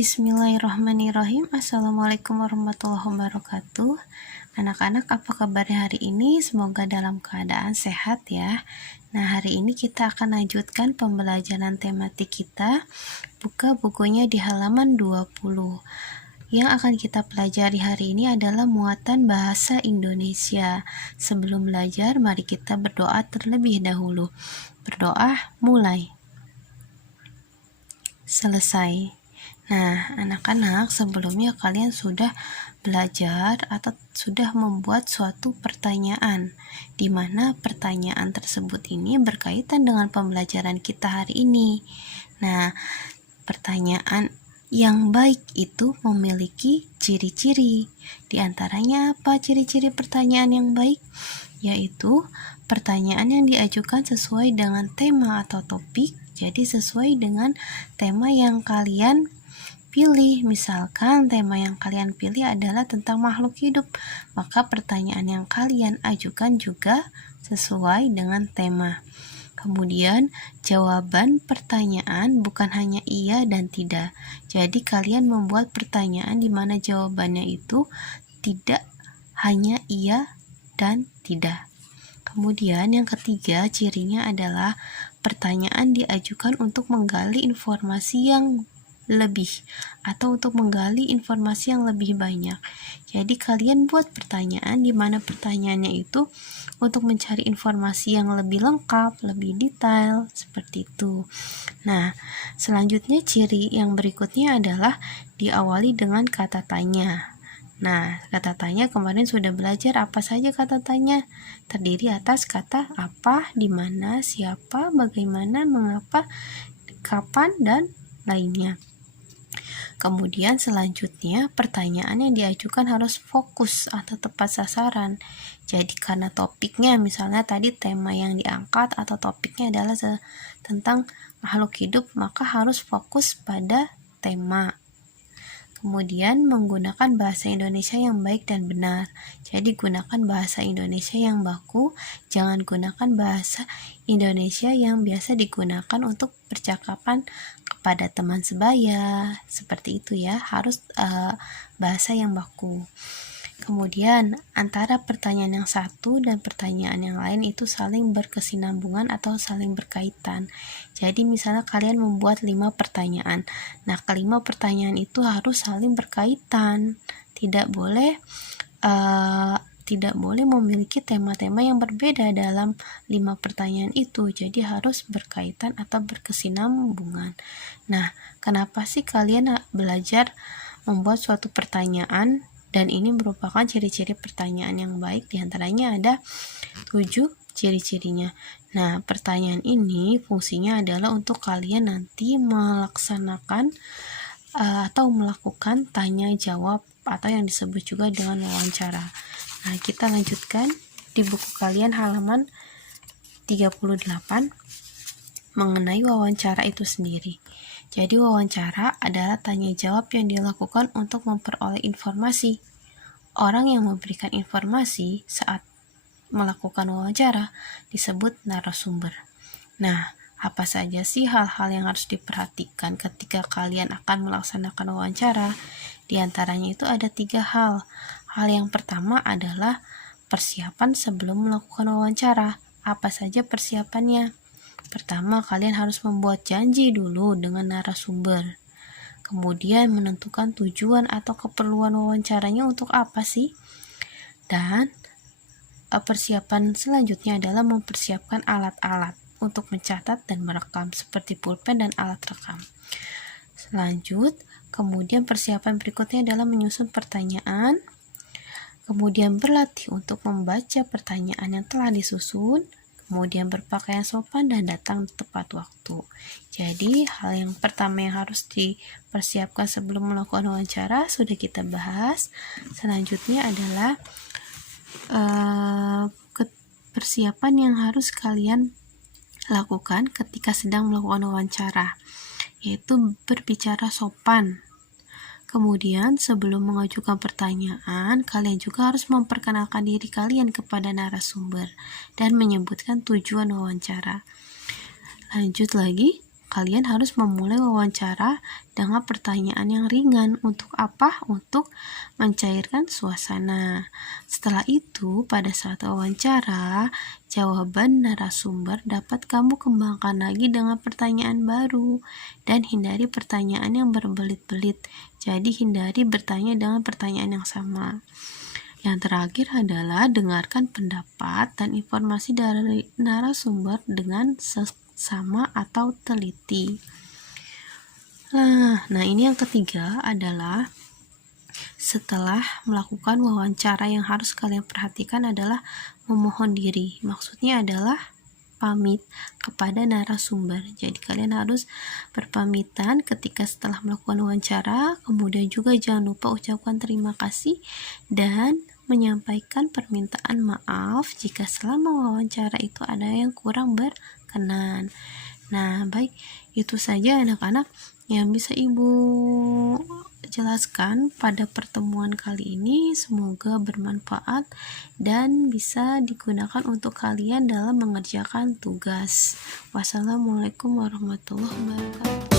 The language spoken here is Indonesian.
Bismillahirrahmanirrahim. Assalamualaikum warahmatullahi wabarakatuh. Anak-anak, apa kabar hari ini? Semoga dalam keadaan sehat ya. Nah, hari ini kita akan lanjutkan pembelajaran tematik kita. Buka bukunya di halaman 20. Yang akan kita pelajari hari ini adalah muatan bahasa Indonesia. Sebelum belajar, mari kita berdoa terlebih dahulu. Berdoa, mulai. Selesai. Nah, anak-anak, sebelumnya kalian sudah belajar atau sudah membuat suatu pertanyaan, di mana pertanyaan tersebut ini berkaitan dengan pembelajaran kita hari ini. Nah, pertanyaan yang baik itu memiliki ciri-ciri. Di antaranya apa ciri-ciri pertanyaan yang baik? Yaitu pertanyaan yang diajukan sesuai dengan tema atau topik, jadi sesuai dengan tema yang kalian pilih. Misalkan tema yang kalian pilih adalah tentang makhluk hidup, maka pertanyaan yang kalian ajukan juga sesuai dengan tema. Kemudian jawaban pertanyaan bukan hanya iya dan tidak. Jadi kalian membuat pertanyaan di mana jawabannya itu tidak hanya iya dan tidak. Kemudian yang ketiga cirinya adalah pertanyaan diajukan untuk menggali informasi yang lebih atau untuk menggali informasi yang lebih banyak. Jadi kalian buat pertanyaan di mana pertanyaannya itu untuk mencari informasi yang lebih lengkap, lebih detail, seperti itu. Nah, selanjutnya ciri yang berikutnya adalah diawali dengan kata tanya. Nah, kata tanya kemarin sudah belajar apa saja kata tanya. Terdiri atas kata apa, di mana, siapa, bagaimana, mengapa, kapan, dan lainnya. Kemudian selanjutnya pertanyaan yang diajukan harus fokus atau tepat sasaran. Jadi karena topiknya, misalnya tadi tema yang diangkat atau topiknya adalah tentang makhluk hidup, maka harus fokus pada tema. Kemudian menggunakan bahasa Indonesia yang baik dan benar. Jadi gunakan bahasa Indonesia yang baku, jangan gunakan bahasa Indonesia yang biasa digunakan untuk percakapan kepada teman sebaya. Seperti itu ya, harus bahasa yang baku. Kemudian antara pertanyaan yang satu dan pertanyaan yang lain itu saling berkesinambungan atau saling berkaitan. Jadi misalnya kalian membuat 5 pertanyaan. Nah, kelima pertanyaan itu harus saling berkaitan. Tidak boleh memiliki tema-tema yang berbeda dalam 5 pertanyaan itu. Jadi harus berkaitan atau berkesinambungan. Nah, kenapa sih kalian belajar membuat suatu pertanyaan? Dan ini merupakan ciri-ciri pertanyaan yang baik. Di antaranya ada 7 ciri-cirinya. Nah, pertanyaan ini fungsinya adalah untuk kalian nanti melaksanakan atau melakukan tanya jawab atau yang disebut juga dengan wawancara. Nah, kita lanjutkan di buku kalian halaman 38 mengenai wawancara itu sendiri. Jadi wawancara adalah tanya jawab yang dilakukan untuk memperoleh informasi. Orang yang memberikan informasi saat melakukan wawancara disebut narasumber. Nah, apa saja sih hal-hal yang harus diperhatikan ketika kalian akan melaksanakan wawancara? Di antaranya itu ada 3 hal. Hal yang pertama adalah persiapan sebelum melakukan wawancara. Apa saja persiapannya? Pertama, kalian harus membuat janji dulu dengan narasumber. Kemudian menentukan tujuan atau keperluan wawancaranya untuk apa sih? Dan persiapan selanjutnya adalah mempersiapkan alat-alat untuk mencatat dan merekam seperti pulpen dan alat rekam. Kemudian persiapan berikutnya adalah menyusun pertanyaan, kemudian berlatih untuk membaca pertanyaan yang telah disusun, kemudian berpakaian sopan dan datang tepat waktu. Jadi hal yang pertama yang harus dipersiapkan sebelum melakukan wawancara sudah kita bahas. Selanjutnya adalah persiapan yang harus kalian lakukan ketika sedang melakukan wawancara, yaitu berbicara sopan. Kemudian sebelum mengajukan pertanyaan, kalian juga harus memperkenalkan diri kalian kepada narasumber dan menyebutkan tujuan wawancara. Lanjut lagi, kalian harus memulai wawancara dengan pertanyaan yang ringan. Untuk apa? Untuk mencairkan suasana. Setelah itu, pada saat wawancara, jawaban narasumber dapat kamu kembangkan lagi dengan pertanyaan baru dan hindari pertanyaan yang berbelit-belit. Jadi hindari bertanya dengan pertanyaan yang sama. Yang terakhir adalah dengarkan pendapat dan informasi dari narasumber dengan seksama atau teliti. Nah, ini yang ketiga adalah setelah melakukan wawancara yang harus kalian perhatikan adalah memohon diri. Maksudnya adalah pamit kepada narasumber. Jadi kalian harus berpamitan ketika setelah melakukan wawancara, kemudian juga jangan lupa ucapkan terima kasih dan menyampaikan permintaan maaf jika selama wawancara itu ada yang kurang berkenan. Nah, baik, itu saja anak-anak yang bisa Ibu jelaskan pada pertemuan kali ini. Semoga bermanfaat dan bisa digunakan untuk kalian dalam mengerjakan tugas. Wassalamualaikum warahmatullahi wabarakatuh.